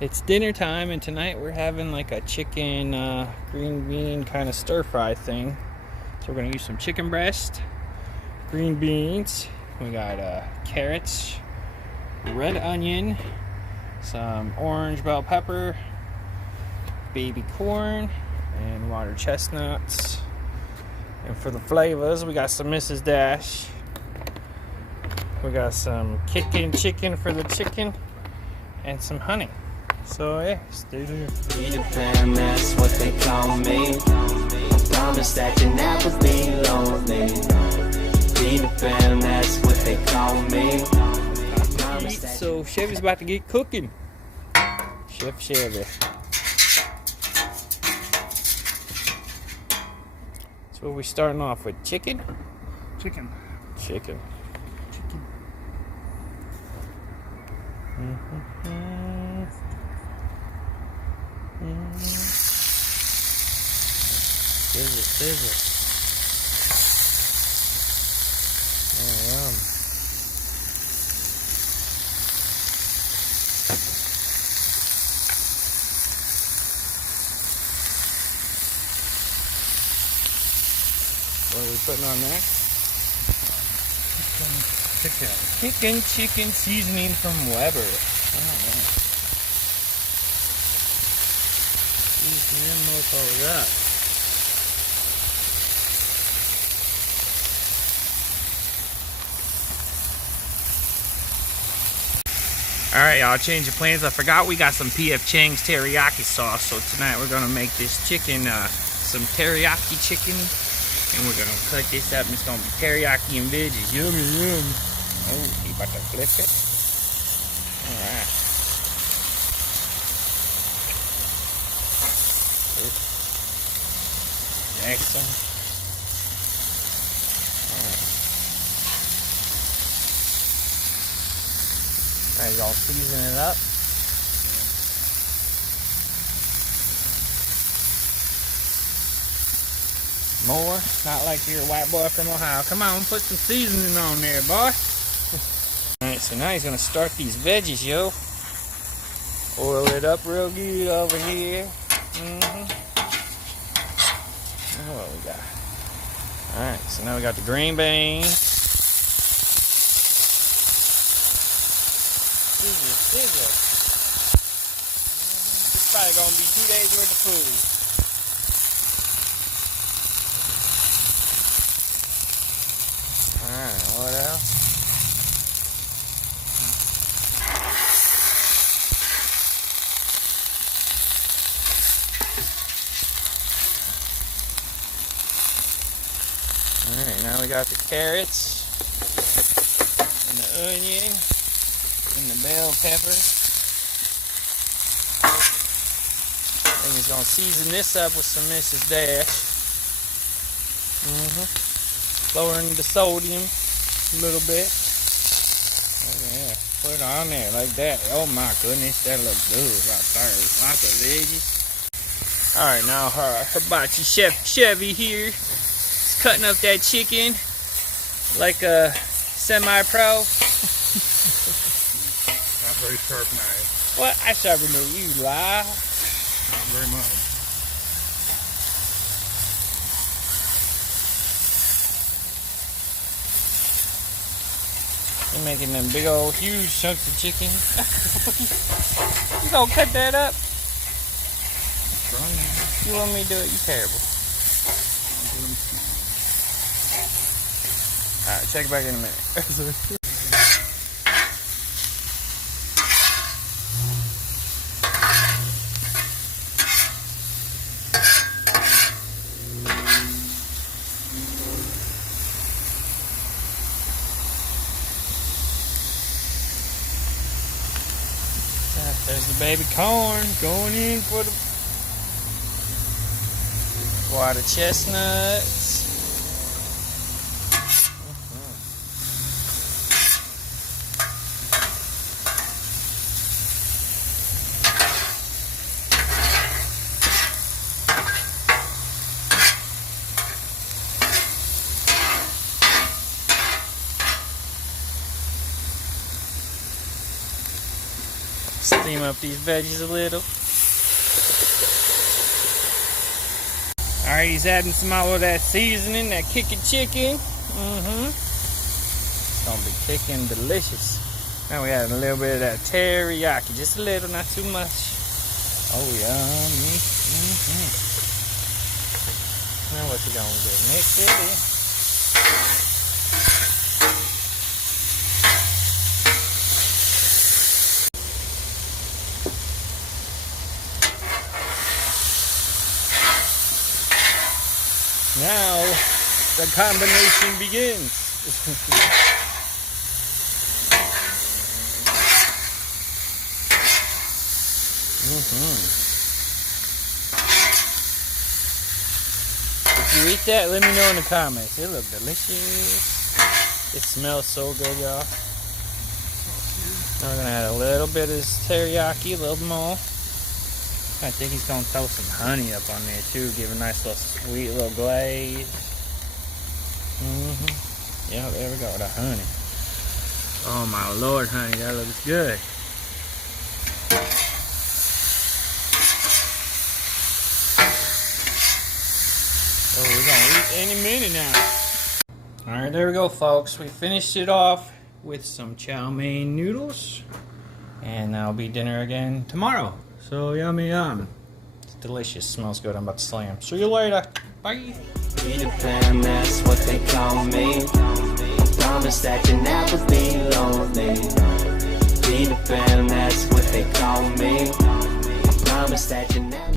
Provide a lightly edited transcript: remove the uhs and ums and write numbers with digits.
It's dinner time, and tonight we're having like a chicken green bean kind of stir-fry thing. So we're gonna use some chicken breast, green beans, we got carrots, red onion, some orange bell pepper, baby corn, and water chestnuts. And for the flavors, we got some Mrs. Dash. We got some kicking chicken for the chicken, and some honey. So yeah, stay tuned. Peter Pan, that's what they call me. Promise that you never be lonely. Peter Pan, that's what they call me. So Chevy's about to get cooking. Chef Chevy. So we're starting off with chicken. Chicken. Sizzle. Oh, yum. What are we putting on there? Chicken seasoning from Weber. Alright. Season them mofos up. Alright, y'all, change of plans. I forgot we got some PF Chang's teriyaki sauce, so tonight we're gonna make this chicken, some teriyaki chicken, and we're gonna cut this up, and it's gonna be teriyaki and veggies. Yum. Oh, he about to flip it. Alright. Next one. Alright, y'all, season it up. More, not like you're a white boy from Ohio. Come on, put some seasoning on there, boy. Alright, so now he's gonna start these veggies, yo. Oil it up real good over here. Oh, what we got? Alright, so now we got the green beans. Sizzle. This is probably gonna be 2 days worth of food. Alright, what else? Alright, now we got the carrots and the onion and the bell pepper. And he's gonna season this up with some Mrs. Dash. Lowering the sodium a little bit. Oh yeah, put it on there like that. Oh my goodness, that looks good right there. Lots of veggies. Alright, now Hibachi Chef Chevy here is cutting up that chicken like a semi-pro. Not very sharp knife. What? I sharper than you, lie. Not very much. You're making them big old huge chunks of chicken. You gonna cut that up? You want me to do it? You terrible. Alright, check back in a minute. There's the baby corn going in for the water chestnuts. Steam up these veggies a little. Alright, he's adding some more of that seasoning, that kicking chicken. It's gonna be kicking delicious. Now we add a little bit of that teriyaki, just a little, not too much. Oh, yummy. Now what you gonna do? Mix it in. Now the combination begins. If you eat that, let me know in the comments. It looks delicious. It smells so good, y'all. Now we're gonna add a little bit of this teriyaki, a little more. I think he's gonna throw some honey up on there too, give a nice little sweet little glaze. Yeah, there we go, the honey. Oh my lord, honey, that looks good. Oh, we're gonna eat any minute now. Alright, there we go, folks. We finished it off with some chow mein noodles. And that'll be dinner again tomorrow. So yummy yum. It's delicious. Smells good. I'm about to slam. See you later. Bye. Be the fam, that's what they call me. Promise that you never be lonely. Be the fam, that's what they call me. Promise that you never